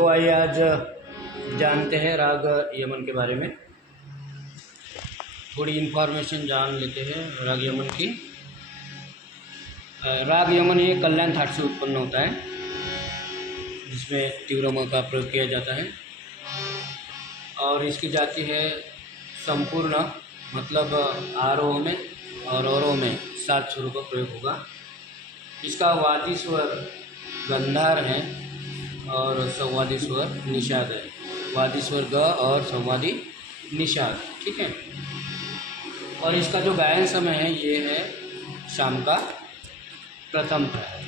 तो आइए आज जानते हैं राग यमन के बारे में, थोड़ी इन्फॉर्मेशन जान लेते हैं राग यमन की। राग यमन ये कल्याण थाट से उत्पन्न होता है, जिसमें तीव्र म का प्रयोग किया जाता है और इसकी जाति है संपूर्ण, मतलब आरोह में और अवरोह में 7 स्वरों का प्रयोग होगा। इसका वादी स्वर गंधार है और संवादी स्वर निषाद है। वादी स्वर ग और संवादी निषाद, ठीक है। और इसका जो गायन समय है ये है शाम का प्रथम प्रहर।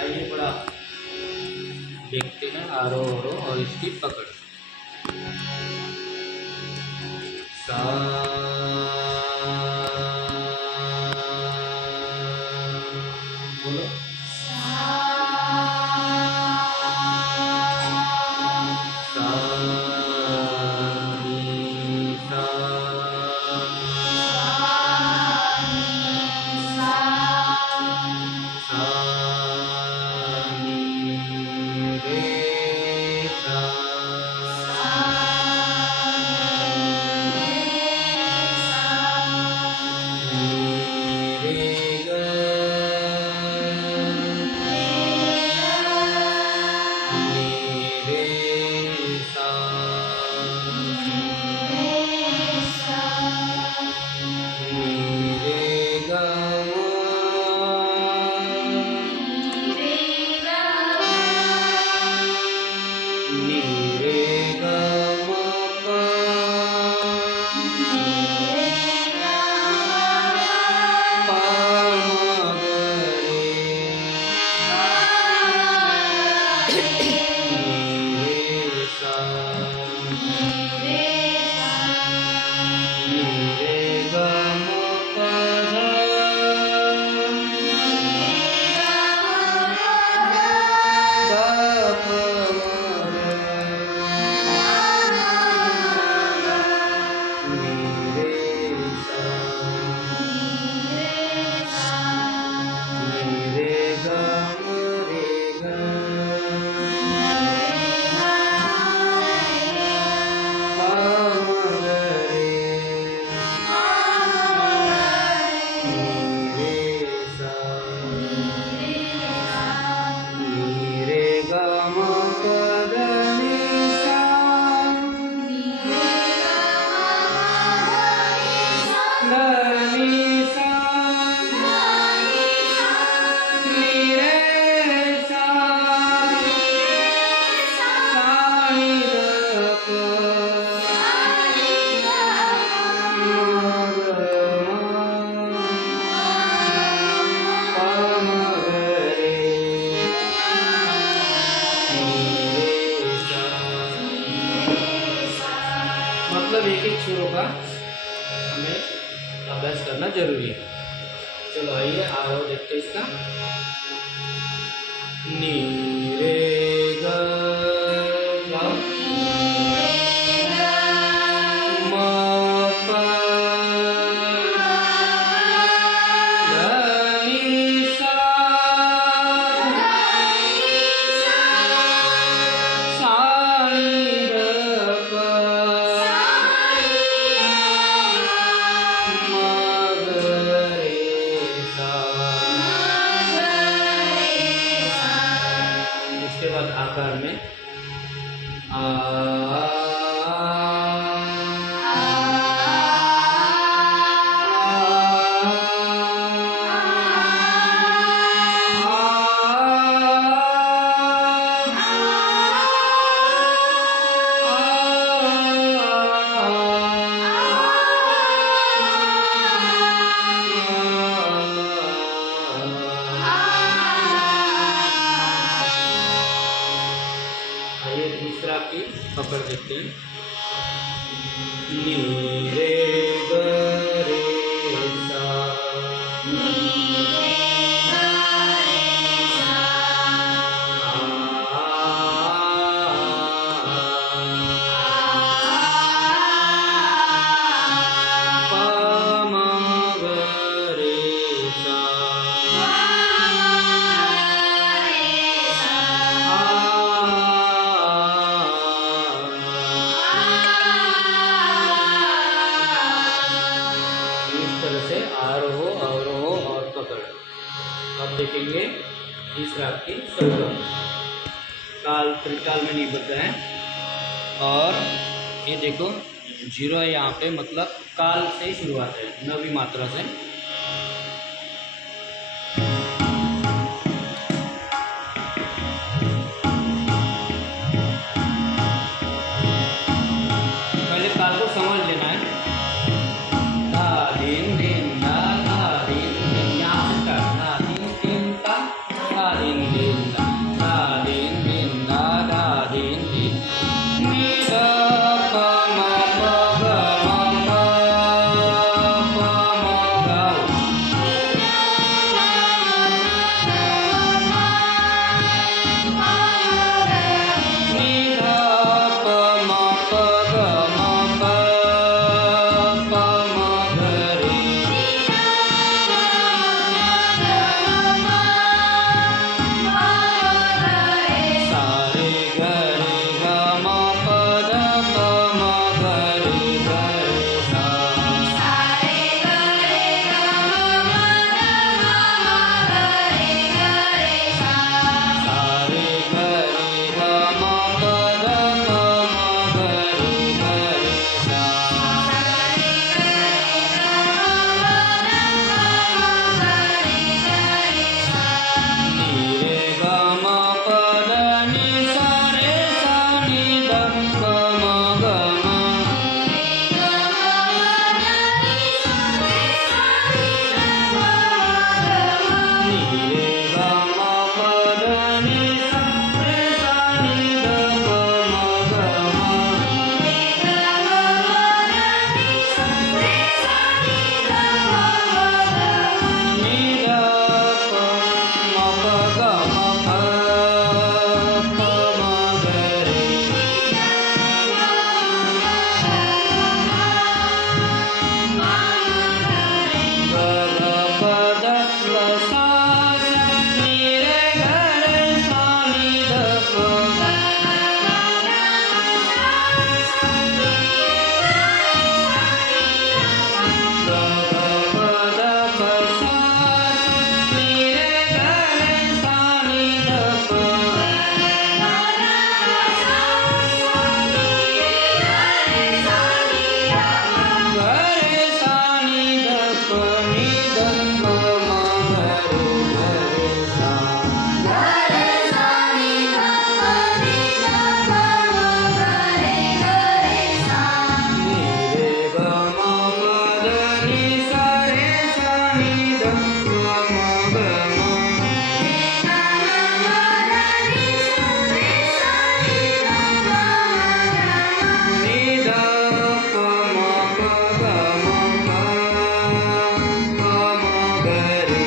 आइए बड़ा देखते हैं आरोह अवरोह और इसकी पकड़। सा बोलो मतलब एक सुरों का हमें अभ्यास करना जरूरी है। चलो आइए आरोह देखते हैं इसका। नी रे ग म प ध नि सा सा नी ध प इसके बाद आकार में दूसरा की पकड़ देते हैं। नी रे ग रे सा प म ग रे सा आ देखेंगे इस राग की सरगम। काल त्रिकाल में निबद्ध है और ये देखो जीरो है यहाँ पे, मतलब काल से शुरुआत है, नवी मात्रा से। पहले काल को समझ लेना है। धा दिन दिन धा धा दिन दिन, यहाँ से स्टार्ट। धा दिन दिन धा धा दिन दिन धा दिन दिन धा दिन दिन। नि ध प म प ग म प प म ग। नि ध प म प ग म प प म ग रे। सा रे ग रे ग म प ध प म ग रे ग रे सा। सा रे ग रे ग म प ध प म ग रे ग रे सा। नि रे ग म प ध नि सा रे सा नि ध प म ग म। नि रे ग म प ध नि सा रे सा नि ध प म ग म। नि ध प म प ग म प प म ग रे। ग ग प ध प सा सा नि रे ग रे सा नि ध प। ग ग प ध प सा सा नि रे ग रे सा नि ध प। ग रे सा नि ध प नि ध प म ग रे ग रे सा। नि रे ग म प ध नि सा रे सा नि ध प म ग म। नि ध प म प ग म प प म ग रे।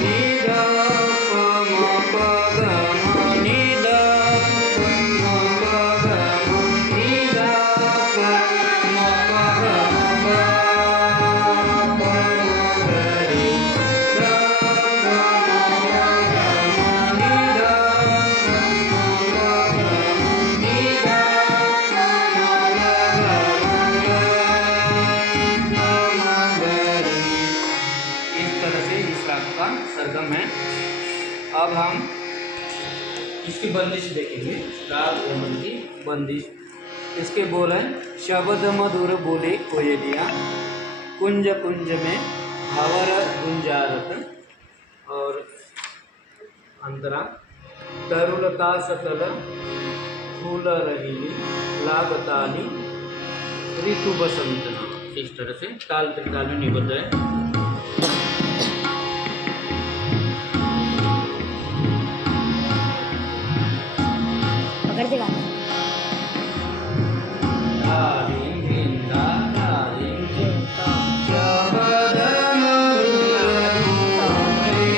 नि ध प म प ग म नि ध प म प ग म नि ध प म प ग म प प म ग रे। ध प म प ग म नि ध प म प ग म नि ध प म प ग म प म ग रे। इस तरह से इस राग का सरगम है। अब हम इसकी बंदिश देखेंगे, राग रमन की बंदिश। इसके बोल हैं, शब्द मधुर बोले कोयलिया, कुंज कुंज में भंवर गुंजारत। और अंतरा तरुलता सकल फूल रहीली लागताली ऋतु बसंत ना। इस तरह से ताल त्रिताल में निबद्ध है। पकड़ के गाना। धा दिन दिन धा धा दिन दिन शब्द मधुर बोले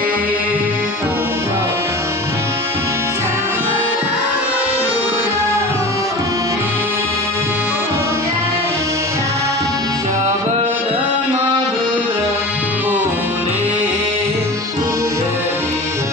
शब्द मधुर बोले कोयलिया।